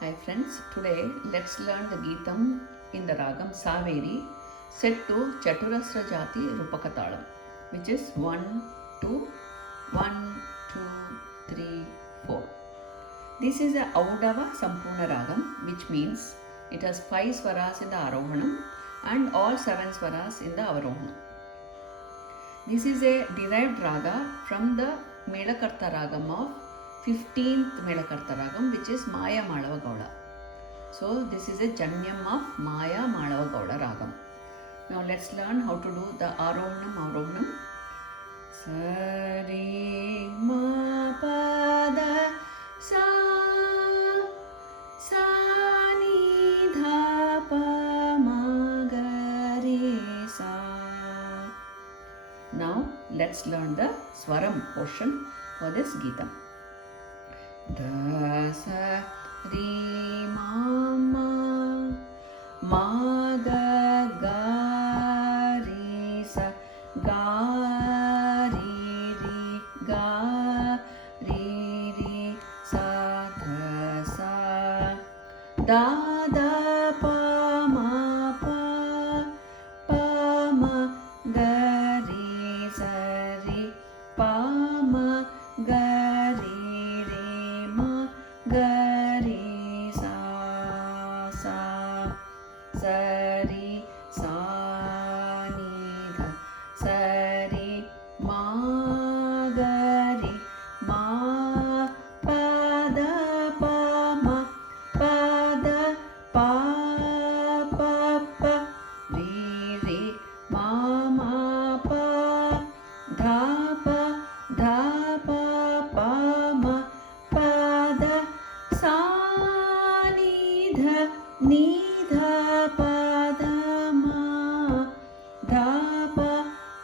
Hi friends, today let's learn the Geetam in the Ragam Saveri set to Chaturasra Jati Rupakatalam, which is 1, 2, 1, 2, 3, 4. This is a Audava Sampurna Ragam, which means it has 5 swaras in the Arohanam and all 7 swaras in the Avarohanam. This is a derived raga from the Melakarta Ragam of 15th Melakarta Ragam, which is Maya Malava Gauda. So this is a Janyam of Maya Malava Gauda Ragam. Now let's learn how to do the Arohanam Avarohanam. Sari ma pada sa sa ni dha pa ma ga re sa. Now let's learn the Swaram portion for this Geetam. Da sa ri ma ma ga ga ri sa ga ri ri ga ri ri sa dha sa da da pa ma ga ri sa ri pa ma ga ri ri ma ga ri sa sa sa ri sa ni dha sa ri ma ga ri ma pa da pa ma pa da pa pa pa ri ri ma ma pa dha pa pa ma pa da sa ni dha pa da ma dha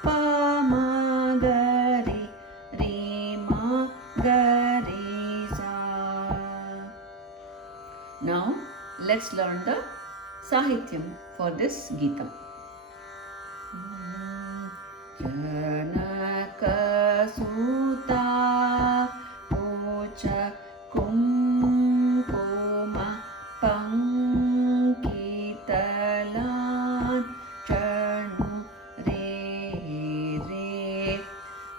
pa ma ga ri ma ga ri sa. Now let's learn the Sahityam for this Geetam. Janaka Suta Pucha Kumkuma Pankitalan Chanu Re Re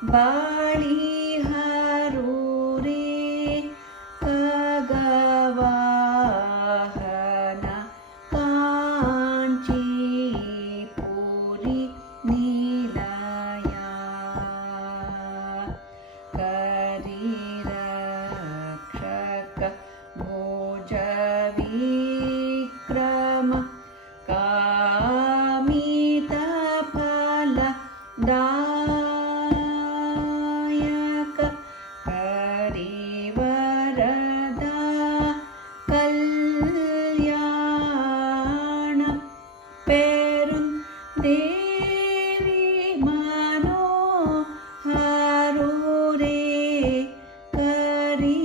Bali Haru Re Kagavahana Kanchi Puri Nilaya Kari Rakshaka Bhoja Vikrama Kamita Phala Dayaka Kari Varada Kalyana Perun Devi Mano Harure Kari